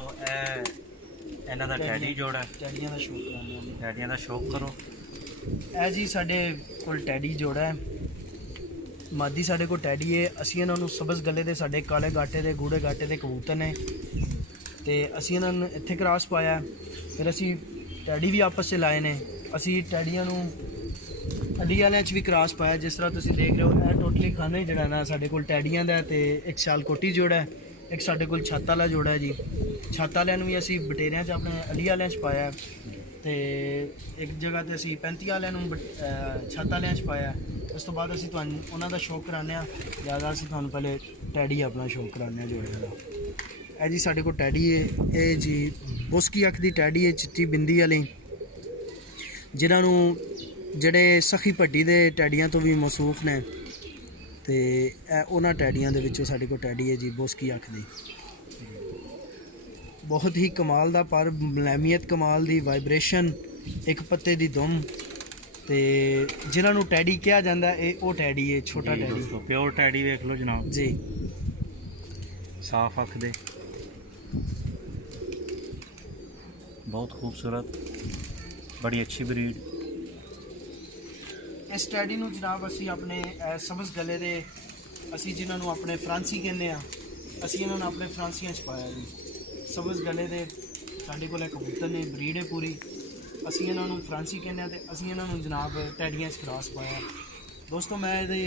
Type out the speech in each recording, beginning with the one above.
ਦੋਸਤੋ ਇਹਨਾਂ ਦਾ ਟੈਡੀ ਜੋੜਾ ਟੈਡੀਆਂ ਦਾ ਸ਼ੌਕ ਕਰਾਉਂਦੇ ਹਾਂ। ਟੈਡੀਆਂ ਦਾ ਸ਼ੌਕ ਕਰੋ। ਇਹ ਜੀ ਸਾਡੇ ਕੋਲ ਟੈਡੀ ਜੋੜਾ ਹੈ। ਮਾਦੀ ਸਾਡੇ ਕੋਲ ਟੈਡੀ ਹੈ। ਅਸੀਂ ਇਹਨਾਂ ਨੂੰ ਸਬਜ਼ ਗਲੇ ਦੇ ਸਾਡੇ ਕਾਲੇ ਗਾਟੇ ਦੇ ਗੂੜੇ ਗਾਟੇ ਦੇ ਕਬੂਤਰ ਨੇ ਤੇ ਅਸੀਂ ਇਹਨਾਂ ਨੂੰ ਇੱਥੇ ਕ੍ਰਾਸ ਪਾਇਆ। ਫਿਰ ਅਸੀਂ ਟੈਡੀ ਵੀ ਆਪਸ 'ਚ ਲਾਏ ਨੇ। ਅਸੀਂ ਟੈਡੀਆਂ ਨੂੰ ਅਲੀ ਵਾਲਿਆਂ 'ਚ ਵੀ ਕ੍ਰਾਸ ਪਾਇਆ। ਜਿਸ ਤਰ੍ਹਾਂ ਤੁਸੀਂ ਦੇਖ ਰਹੇ ਹੋ, ਇਹ ਟੋਟਲੀ ਖਾਨਾ ਜਿਹੜਾ ਨਾ ਸਾਡੇ ਕੋਲ ਟੈਡੀਆਂ ਦਾ ਤੇ ਇੱਕ ਸਿਆਲਕੋਟੀ ਜੋੜਾ ਹੈ, ਇੱਕ ਸਾਡੇ ਕੋਲ ਛੱਤ ਵਾਲਾ ਜੋੜਾ ਹੈ ਜੀ। ਛੱਤ ਵਾਲਿਆਂ ਨੂੰ ਵੀ ਅਸੀਂ ਬਟੇਰਿਆਂ 'ਚ ਆਪਣੇ ਅਲੀ ਵਾਲਿਆਂ 'ਚ ਪਾਇਆ ਤੇ ਇੱਕ ਜਗ੍ਹਾ ਤੇ ਅਸੀਂ 35 ਵਾਲਿਆਂ ਨੂੰ ਛੱਤ ਵਾਲਿਆਂ 'ਚ ਪਾਇਆ। ਉਸ ਤੋਂ ਬਾਅਦ ਅਸੀਂ ਤੁਹਾਨੂੰ ਉਹਨਾਂ ਦਾ ਸ਼ੌਕ ਕਰਾਉਂਦੇ ਹਾਂ। ਜ਼ਿਆਦਾ ਅਸੀਂ ਤੁਹਾਨੂੰ ਪਹਿਲੇ ਟੈਡੀ ਆਪਣਾ ਸ਼ੌਕ ਕਰਾਉਂਦੇ ਹਾਂ ਜੋੜੇ ਦਾ। ਇਹ ਜੀ ਸਾਡੇ ਕੋਲ ਟੈਡੀ ਹੈ। ਇਹ ਜੀ ਬੁਸਕੀ ਅੱਖ ਦੀ ਟੈਡੀ ਹੈ, ਚਿੱਟੀ ਬਿੰਦੀ ਵਾਲੀ, ਜਿਨ੍ਹਾਂ ਨੂੰ ਜਿਹੜੇ ਸਖੀ ਭੱਟੀ ਦੇ ਟੈਡੀਆਂ ਤੋਂ ਵੀ ਮੌਸੂਫ ਨੇ ਤੇ ਇਹ ਉਹਨਾਂ ਟੈਡੀਆਂ ਦੇ ਵਿੱਚੋਂ ਸਾਡੇ ਕੋਲ ਟੈਡੀ ਹੈ ਜੀ ਬੁਸਕੀ ਅੱਖ ਦੀ। ਬਹੁਤ ਹੀ ਕਮਾਲ ਦਾ, ਪਰ ਮਲੈਮੀਅਤ ਕਮਾਲ ਦੀ, ਵਾਈਬ੍ਰੇਸ਼ਨ, ਇੱਕ ਪੱਤੇ ਦੀ ਦੁਮ ਤੇ ਜਿਨ੍ਹਾਂ ਨੂੰ ਟੈਡੀ ਕਿਹਾ ਜਾਂਦਾ ਇਹ ਉਹ ਟੈਡੀ ਹੈ, ਛੋਟਾ ਟੈਡੀ। ਪਿਓਰ ਟੈਡੀ ਵੇਖ ਲਓ ਜਨਾਬ ਜੀ, ਸਾਫ ਅੱਖ ਦੇ, बहुत खूबसूरत, बड़ी अच्छी ब्रीड। इस टैडी ਨੂੰ जनाब ਅਸੀਂ ਆਪਣੇ ਸਬਜ਼ ਗਲੇ ਦੇ, ਅਸੀਂ ਜਿਨ੍ਹਾਂ ਨੂੰ ਆਪਣੇ ਫਰਾਂਸੀ ਕਹਿੰਦੇ ਆ, ਅਸੀਂ ਇਹਨਾਂ ਨੂੰ ਆਪਣੇ ਫਰਾਂਸੀਆਂ 'ਚ ਪਾਇਆ ਜੀ। ਸਬਜ਼ ਗਲੇ ਦੇ ਸਾਡੇ ਕੋਲ ਕਬੂਤਰ ਨੇ, ਬਰੀਡ ਹੈ ਪੂਰੀ। ਅਸੀਂ ਇਹਨਾਂ ਨੂੰ ਫਰਾਂਸੀ ਕਹਿੰਦੇ ਆ ਤੇ ਅਸੀਂ ਇਹਨਾਂ ਨੂੰ ਜਨਾਬ ਟੈਡੀਆਂ 'ਚ ਕ੍ਰਾਸ ਪਾਇਆ। ਦੋਸਤੋ ਮੈਂ ਇਹਦੇ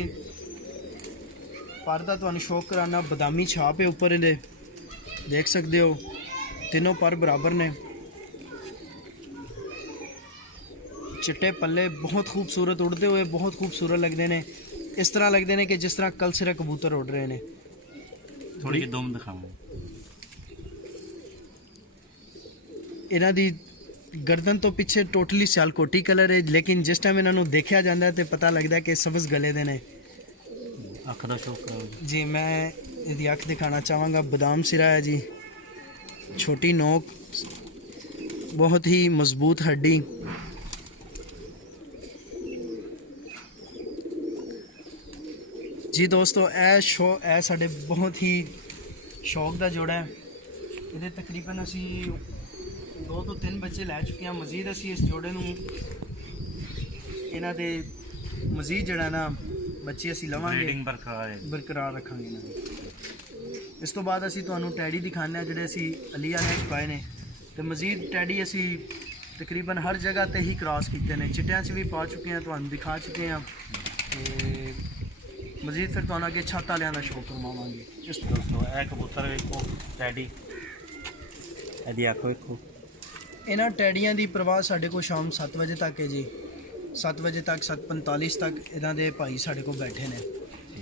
ਪਰ ਦਾ ਤੁਹਾਨੂੰ ਸ਼ੌਕ ਕਰਾਨਾ। ਬਦਾਮੀ ਛਾਪ ਹੈ ਉੱਪਰ ਇਹਦੇ, ਦੇਖ ਸਕਦੇ ਹੋ। ਤਿੰਨੋਂ ਪਰ ਬਰਾਬਰ ਨੇ। चिट्टे पल्ले बहुत खूबसूरत, उड़ते हुए बहुत खूबसूरत लगते हैं। इस तरह लगते हैं कि जिस तरह कल सिरा कबूतर उड़ रहे हैं। थोड़ी दुम दिखाओ। इन्हां दी गर्दन तो पिछे टोटली सियालकोटी कलर है, लेकिन जिस टाइम इन्हों देखा जाता है तो पता लगता है कि सब्ज़ गले दे ने। अख दा शौक करो जी। मैं इसकी अख दिखाना चाहवागा। बादाम सिरा है जी, छोटी नोक, बहुत ही मजबूत हड्डी। जी दोस्तों ਇਹ ਸਾਡੇ बहुत ही शौक ਦਾ ਜੋੜਾ ਹੈ। ਇਹਦੇ ਤਕਰੀਬਨ ਅਸੀਂ 2 ਤੋਂ 3 ਬੱਚੇ ਲੈ ਚੁੱਕੇ ਹਾਂ। ਮਜ਼ੀਦ ਅਸੀਂ ਇਸ ਜੋੜੇ ਨੂੰ ਇਹਨਾਂ ਦੇ ਮਜ਼ੀਦ ਜਿਹੜਾ ਨਾ ਬੱਚੇ ਅਸੀਂ ਲਵਾਂਗੇ, ਬਰਕਰਾਰ ਰੱਖਾਂਗੇ ਇਹਨਾਂ ਦੀ। ਇਸ ਤੋਂ ਬਾਅਦ ਅਸੀਂ ਤੁਹਾਨੂੰ ਟੈਡੀ ਦਿਖਾਉਂਦੇ ਹਾਂ ਜਿਹੜੇ ਅਸੀਂ ਅਲੀ ਵਾਲਿਆਂ 'ਚ ਪਾਏ ਨੇ ਤੇ ਮਜ਼ੀਦ ਟੈਡੀ ਅਸੀਂ ਤਕਰੀਬਨ ਹਰ ਜਗ੍ਹਾ ਤੇ ਹੀ ਕ੍ਰਾਸ ਕੀਤੇ ਨੇ। ਚਿੱਟਿਆਂ 'ਚ ਵੀ ਪਾ ਚੁੱਕੇ ਹਾਂ, ਤੁਹਾਨੂੰ ਦਿਖਾ ਚੁੱਕੇ ਹਾਂ ਤੇ ਮਜ਼ੀਦ ਫਿਰ ਤੁਹਾਨੂੰ ਅੱਗੇ ਛੱਤ ਵਾਲਿਆਂ ਦਾ ਸ਼ੌਕ ਕਰਵਾਵਾਂਗੇ। ਇਸ ਦੋਸਤੋ ਇਹ ਕਬੂਤਰ ਵੇਖੋ ਟੈਡੀ, ਇਹਦੀ ਅੱਖ ਵੇਖੋ। ਇਹਨਾਂ ਟੈਡੀਆਂ ਦੀ ਪ੍ਰਵਾਹ ਸਾਡੇ ਕੋਲ ਸ਼ਾਮ 7 ਵਜੇ ਤੱਕ ਹੈ ਜੀ। 7 ਵਜੇ ਤੱਕ, 7:45 ਤੱਕ ਇਹਨਾਂ ਦੇ ਭਾਈ ਸਾਡੇ ਕੋਲ ਬੈਠੇ ਨੇ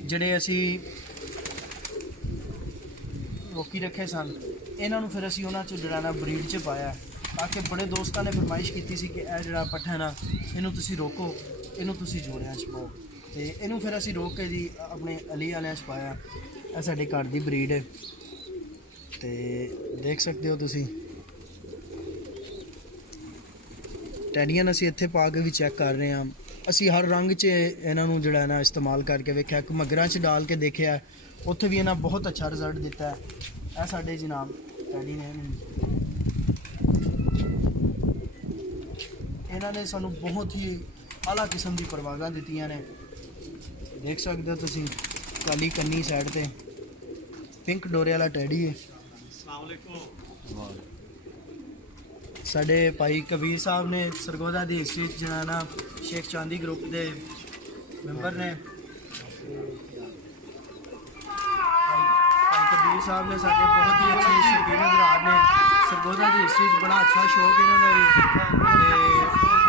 ਜਿਹੜੇ ਅਸੀਂ ਰੋਕੀ ਰੱਖੇ ਸਨ। ਇਹਨਾਂ ਨੂੰ ਫਿਰ ਅਸੀਂ ਉਹਨਾਂ 'ਚ ਜਿਹੜਾ ਨਾ ਬਰੀਡ 'ਚ ਪਾਇਆ ਤਾਂ ਕਿ ਬੜੇ ਦੋਸਤਾਂ ਨੇ ਫਰਮਾਇਸ਼ ਕੀਤੀ ਸੀ ਕਿ ਇਹ ਜਿਹੜਾ ਪੱਠਾ ਨਾ ਇਹਨੂੰ ਤੁਸੀਂ ਰੋਕੋ, ਇਹਨੂੰ ਤੁਸੀਂ ਜੋੜਿਆਂ 'ਚ ਪਾਓ ਤੇ ਇਹਨੂੰ ਫਿਰ ਅਸੀਂ ਰੋਕ ਕੇ ਜੀ ਆਪਣੇ ਅਲੀ ਵਾਲਿਆਂ 'ਚ ਪਾਇਆ। ਇਹ ਸਾਡੇ ਘਰ ਦੀ ਬਰੀਡ ਹੈ ਤੇ ਦੇਖ ਸਕਦੇ ਹੋ ਤੁਸੀਂ। ਟੈਡੀਆਂ ਅਸੀਂ ਇੱਥੇ ਪਾ ਕੇ ਵੀ ਚੈੱਕ ਕਰ ਰਹੇ ਹਾਂ। ਅਸੀਂ ਹਰ ਰੰਗ 'ਚ ਇਹਨਾਂ ਨੂੰ ਜਿਹੜਾ ਨਾ ਇਸਤੇਮਾਲ ਕਰਕੇ ਵੇਖਿਆ, ਮਗਰਾਂ 'ਚ ਡਾਲ ਕੇ ਦੇਖਿਆ, ਉੱਥੇ ਵੀ ਇਹਨਾਂ ਬਹੁਤ ਅੱਛਾ ਰਿਜ਼ਲਟ ਦਿੱਤਾ ਹੈ। ਇਹ ਸਾਡੇ ਜਨਾਬ ਟੈਡੀ ਨੇ, ਇਹਨਾਂ ਨੇ ਸਾਨੂੰ ਬਹੁਤ ਹੀ ਆਲਾ ਕਿਸਮ ਦੀ ਪਰਵਾਜ਼ਾਂ ਦਿੱਤੀਆਂ ਨੇ। ਦੇਖ ਸਕਦੇ ਹੋ ਤੁਸੀਂ, ਕਾਲੀ ਕੰਨੀ ਸਾਈਡ ਤੇ ਪਿੰਕ ਡੋਰੇ ਵਾਲਾ ਟੈਡੀ ਹੈ। अस्सलाम वालेकुम। ਸਾਡੇ ਭਾਈ ਕਬੀਰ ਸਾਹਿਬ ਨੇ ਸਰਗੋਦਾ ਦੀ ਹਿਸਟਰੀ ਜਿਹੜਾ ਨਾ ਸ਼ੇਖ ਚਾਂਦੀ ਗਰੁੱਪ ਦੇ ਮੈਂਬਰ ਨੇ। ਭਾਈ ਕਬੀਰ ਸਾਹਿਬ ਨੇ ਸਾਡੇ ਬਹੁਤ ਹੀ ਅੱਛੇ ਸ਼ੌਕੀਨ ਹਜ਼ਰਾਤ ਨੇ। ਸਰਗੋਦਾ ਦੀ ਹਿਸਟਰੀ 'ਚ ਬੜਾ ਅੱਛਾ ਸ਼ੌਕ ਇਹਨਾਂ ਦਾ ਵੀ ਤੇ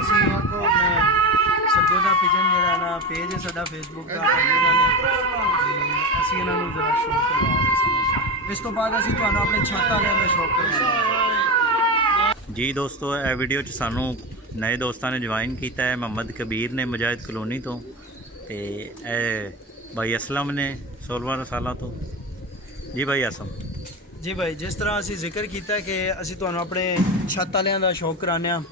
ਅਸੀਂ ਆਪਣੇ ਸਰਗੋਦਾ ਪਿਜਨ ਜਿਹੜਾ ਨਾ ਪੇਜ ਹੈ ਸਾਡਾ ਫੇਸਬੁੱਕ ਦਾ, ਇਹਨਾਂ ਨੇ ਤੇ ਅਸੀਂ ਇਹਨਾਂ ਨੂੰ ਜ਼ਰਾ ਸ਼ੌਕ ਕਰਵਾ ਰਹੇ ਸੀ। ਇਸ ਤੋਂ ਬਾਅਦ ਅਸੀਂ ਤੁਹਾਨੂੰ ਆਪਣੇ ਛੱਤ ਵਾਲਿਆਂ ਦਾ ਸ਼ੌਕ ਕਰਵਾਵਾਂਗੇ। ਜੀ ਦੋਸਤੋ ਇਹ ਵੀਡੀਓ 'ਚ ਸਾਨੂੰ ਨਵੇਂ ਦੋਸਤਾਂ ਨੇ ਜੁਆਇਨ ਕੀਤਾ ਹੈ। ਮੁਹੰਮਦ ਕਬੀਰ ਨੇ ਮੁਜਾਹਿਦ ਕਲੋਨੀ ਤੋਂ ਤੇ ਇਹ ਭਾਈ ਅਸਲਮ ਨੇ 16 ਸਾਲਾਂ ਤੋਂ। ਜੀ ਭਾਈ ਅਸਲਮ ਜੀ ਭਾਈ, ਜਿਸ ਤਰ੍ਹਾਂ ਅਸੀਂ ਜ਼ਿਕਰ ਕੀਤਾ ਕਿ ਅਸੀਂ ਤੁਹਾਨੂੰ ਆਪਣੇ ਛੱਤ ਵਾਲਿਆਂ ਦਾ ਸ਼ੌਕ ਕਰਾਉਂਦੇ ਹਾਂ।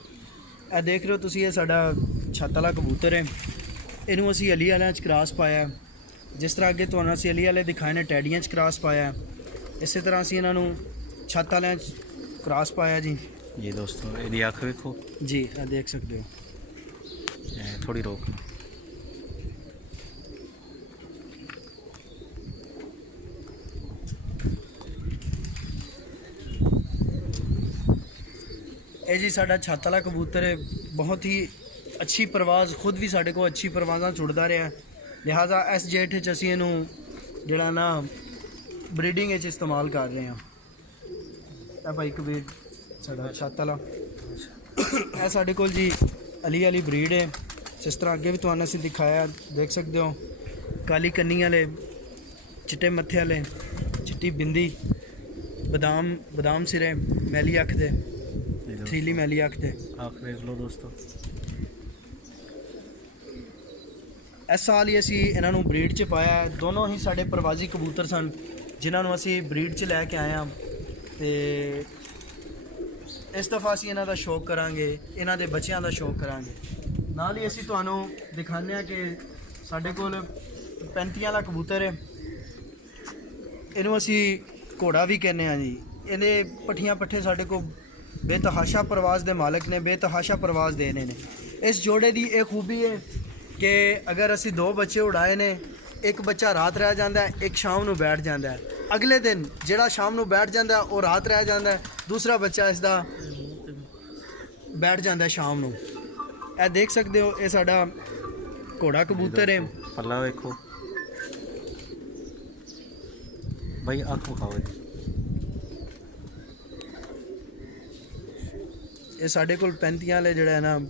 ਇਹ ਦੇਖ ਰਹੇ ਹੋ ਤੁਸੀਂ, ਇਹ ਸਾਡਾ ਛੱਤ ਵਾਲਾ ਕਬੂਤਰ ਹੈ। ਇਹਨੂੰ ਅਸੀਂ ਅਲੀ ਵਾਲਿਆਂ 'ਚ ਕ੍ਰਾਸ ਪਾਇਆ। ਜਿਸ ਤਰ੍ਹਾਂ ਅੱਗੇ ਤੁਹਾਨੂੰ ਅਸੀਂ ਅਲੀ ਵਾਲੇ ਦਿਖਾਏ ਨੇ ਟੈਡੀਆਂ 'ਚ ਕ੍ਰਾਸ ਪਾਇਆ, ਇਸੇ ਤਰ੍ਹਾਂ ਅਸੀਂ ਇਹਨਾਂ ਨੂੰ ਛੱਤ ਵਾਲਿਆਂ 'ਚ ਕ੍ਰਾਸ ਪਾਇਆ ਜੀ। ਜੀ ਦੋਸਤੋ ਇਹਦੀ ਅੱਖ ਵੇਖੋ, ਜੀ ਇਹ ਦੇਖ ਸਕਦੇ ਹੋ। ਥੋੜੀ ਰੋਕ। ਇਹ ਜੀ ਸਾਡਾ ਛੱਤ ਵਾਲਾ ਕਬੂਤਰ ਹੈ, ਬਹੁਤ ਹੀ ਅੱਛੀ ਪਰਵਾਜ਼, ਖੁਦ ਵੀ ਸਾਡੇ ਕੋਲ ਅੱਛੀ ਪਰਵਾਜ਼ਾਂ ਛੁੱਟਦਾ ਰਿਹਾ, ਲਿਹਾਜ਼ਾ ਇਸ ਜੇਠ 'ਚ ਅਸੀਂ ਇਹਨੂੰ ਜਿਹੜਾ ਨਾ ਬਰੀਡਿੰਗ ਵਿੱਚ ਇਸਤੇਮਾਲ ਕਰ ਰਹੇ ਹਾਂ। ਇਹ ਭਾਈ ਕਬੀਰ ਸਾਡਾ ਛੱਤ ਵਾਲਾ, ਇਹ ਸਾਡੇ ਕੋਲ ਜੀ ਅਲੀ ਵਾਲੀ ਬਰੀਡ ਹੈ, ਜਿਸ ਤਰ੍ਹਾਂ ਅੱਗੇ ਵੀ ਤੁਹਾਨੂੰ ਅਸੀਂ ਦਿਖਾਇਆ, ਦੇਖ ਸਕਦੇ ਹੋ। ਕਾਲੀ ਕੰਨੀ ਵਾਲੇ, ਚਿੱਟੇ ਮੱਥੇ ਵਾਲੇ, ਚਿੱਟੀ ਬਿੰਦੀ, ਬਦਾਮ ਸਿਰੇ, ਮੈਲੀ ਅੱਖ ਦੇ, ਥ੍ਰੀਲੀ ਮੈਲੀ ਅੱਖ ਦੇ। ਅੱਖ ਵੇਖ ਲਓ ਦੋਸਤੋ। ਇਸ ਸਾਲ ਹੀ ਅਸੀਂ ਇਹਨਾਂ ਨੂੰ ਬਰੀਡ 'ਚ ਪਾਇਆ। ਦੋਨੋਂ ਹੀ ਸਾਡੇ ਪ੍ਰਵਾਸੀ ਕਬੂਤਰ ਸਨ ਜਿਨ੍ਹਾਂ ਨੂੰ ਅਸੀਂ ਬਰੀਡ 'ਚ ਲੈ ਕੇ ਆਏ ਹਾਂ, ਤੇ ਇਸ ਦਫਾ ਅਸੀਂ ਇਹਨਾਂ ਦਾ ਸ਼ੌਕ ਕਰਾਂਗੇ, ਇਹਨਾਂ ਦੇ ਬੱਚਿਆਂ ਦਾ ਸ਼ੌਕ ਕਰਾਂਗੇ। ਨਾਲ ਹੀ ਅਸੀਂ ਤੁਹਾਨੂੰ ਦਿਖਾਉਂਦੇ ਹਾਂ ਕਿ ਸਾਡੇ ਕੋਲ 35 ਵਾਲਾ ਕਬੂਤਰ ਹੈ, ਇਹਨੂੰ ਅਸੀਂ ਘੋੜਾ ਵੀ ਕਹਿੰਦੇ ਹਾਂ ਜੀ। ਇਹਦੇ ਪੱਠੀਆਂ ਪੱਠੇ ਸਾਡੇ ਕੋਲ ਬੇਤਹਾਸ਼ਾ ਪ੍ਰਵਾਜ਼ ਦੇ ਮਾਲਕ ਨੇ, ਬੇਤਹਾਸ਼ਾ ਪ੍ਰਵਾਜ਼ ਦੇਣੇ ਨੇ। ਇਸ ਜੋੜੇ ਦੀ ਇਹ ਖੂਬੀ ਹੈ ਕਿ ਅਗਰ ਅਸੀਂ 2 ਬੱਚੇ ਉਡਾਏ ਨੇ, ਇੱਕ ਬੱਚਾ ਰਾਤ ਰਹਿ ਜਾਂਦਾ ਹੈ, ਇੱਕ ਸ਼ਾਮ ਨੂੰ ਬੈਠ ਜਾਂਦਾ ਹੈ। ਅਗਲੇ ਦਿਨ ਜਿਹੜਾ ਸ਼ਾਮ ਨੂੰ ਬੈਠ ਜਾਂਦਾ ਉਹ ਰਾਤ ਰਹਿ ਜਾਂਦਾ ਹੈ, ਦੂਸਰਾ ਬੱਚਾ ਇਸ ਦਾ ਬੈਠ ਜਾਂਦਾ ਸ਼ਾਮ ਨੂੰ। ਇਹ ਦੇਖ ਸਕਦੇ ਹੋ, ਇਹ ਸਾਡਾ ਘੋੜਾ ਕਬੂਤਰ ਹੈ। ਪੱਲਾ ਵੇਖੋ ਭਾਈ, ਅੱਖ ਵਿਖਾਓ। ਇਹ ਸਾਡੇ ਕੋਲ 35 ਵਾਲੇ ਜਿਹੜਾ ਹੈ ਨਾ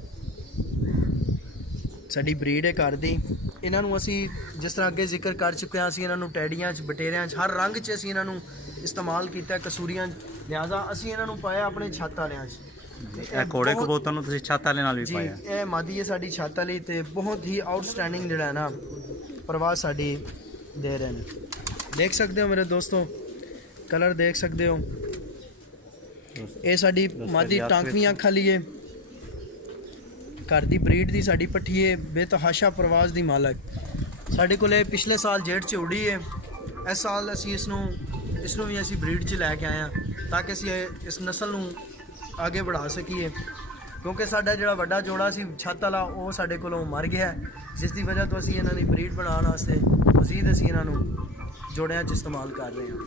ਸਾਡੀ ਬਰੀਡ ਹੈ ਘਰ ਦੀ। ਇਹਨਾਂ ਨੂੰ ਅਸੀਂ ਜਿਸ ਤਰ੍ਹਾਂ ਅੱਗੇ ਜ਼ਿਕਰ ਕਰ ਚੁੱਕੇ ਹਾਂ, ਅਸੀਂ ਇਹਨਾਂ ਨੂੰ ਟੈਡੀਆਂ 'ਚ, ਬਟੇਰਿਆਂ 'ਚ, ਹਰ ਰੰਗ 'ਚ ਅਸੀਂ ਇਹਨਾਂ ਨੂੰ ਇਸਤੇਮਾਲ ਕੀਤਾ, ਕਸੂਰੀਆਂ 'ਚ। ਲਿਹਾਜ਼ਾ ਅਸੀਂ ਇਹਨਾਂ ਨੂੰ ਪਾਇਆ ਆਪਣੇ ਛੱਤ ਵਾਲਿਆਂ 'ਚ। ਇਹ ਘੋੜੇ ਕਬੂਤਰ ਨੂੰ ਤੁਸੀਂ ਛੱਤ ਵਾਲੇ ਨਾਲ ਵੀ ਜੀ ਪਾਇਆ। ਇਹ ਮਾਦੀ ਹੈ ਸਾਡੀ ਛੱਤ ਵਾਲੀ, ਤੇ ਬਹੁਤ ਹੀ ਆਊਟਸਟੈਂਡਿੰਗ ਜਿਹੜਾ ਹੈ ਨਾ ਪ੍ਰਵਾਜ਼ ਸਾਡੀ ਦੇ ਰਹੇ ਨੇ। ਦੇਖ ਸਕਦੇ ਹੋ ਮੇਰੇ ਦੋਸਤੋ, ਕਲਰ ਦੇਖ ਸਕਦੇ ਹੋ। ਇਹ ਸਾਡੀ ਮਾਦੀ ਟਾਂਕਵੀਂ ਅੱਖ ਵਾਲੀ ਹੈ, ਘਰ ਦੀ ਬਰੀਡ ਦੀ ਸਾਡੀ ਪੱਠੀ ਹੈ, ਬੇਤਹਾਸ਼ਾ ਪ੍ਰਵਾਜ਼ ਦੀ ਮਾਲਕ। ਸਾਡੇ ਕੋਲੇ ਪਿਛਲੇ ਸਾਲ ਜੇਠ 'ਚ ਉੜੀ ਹੈ। ਇਸ ਸਾਲ ਅਸੀਂ ਇਸ ਨੂੰ ਵੀ ਅਸੀਂ ਬਰੀਡ 'ਚ ਲੈ ਕੇ ਆਏ ਹਾਂ ਤਾਂ ਕਿ ਅਸੀਂ ਇਸ ਨਸਲ ਨੂੰ ਅੱਗੇ ਵਧਾ ਸਕੀਏ, ਕਿਉਂਕਿ ਸਾਡਾ ਜਿਹੜਾ ਵੱਡਾ ਜੋੜਾ ਸੀ ਛੱਤ ਵਾਲਾ, ਉਹ ਸਾਡੇ ਕੋਲੋਂ ਮਰ ਗਿਆ, ਜਿਸ ਦੀ ਵਜ੍ਹਾ ਤੋਂ ਅਸੀਂ ਇਹਨਾਂ ਦੀ ਬਰੀਡ ਬਣਾਉਣ ਵਾਸਤੇ ਮਜ਼ੀਦ ਅਸੀਂ ਇਹਨਾਂ ਨੂੰ ਜੋੜਿਆਂ 'ਚ ਇਸਤੇਮਾਲ ਕਰ ਰਹੇ ਹਾਂ।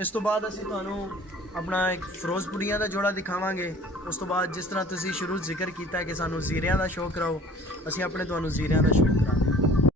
ਇਸ ਤੋਂ ਬਾਅਦ ਅਸੀਂ ਤੁਹਾਨੂੰ ਆਪਣਾ ਇੱਕ ਫਿਰੋਜ਼ਪੁਰੀਆਂ ਦਾ ਜੋੜਾ ਦਿਖਾਵਾਂਗੇ। ਉਸ ਤੋਂ ਬਾਅਦ ਜਿਸ ਤਰ੍ਹਾਂ ਤੁਸੀਂ ਸ਼ੁਰੂ ਜ਼ਿਕਰ ਕੀਤਾ ਕਿ ਸਾਨੂੰ ਜ਼ੀਰਿਆਂ ਦਾ ਸ਼ੌਕ ਕਰਾਓ, ਅਸੀਂ ਆਪਣੇ ਤੁਹਾਨੂੰ ਜ਼ੀਰਿਆਂ ਦਾ ਸ਼ੌਕ ਕਰਾਂਗੇ।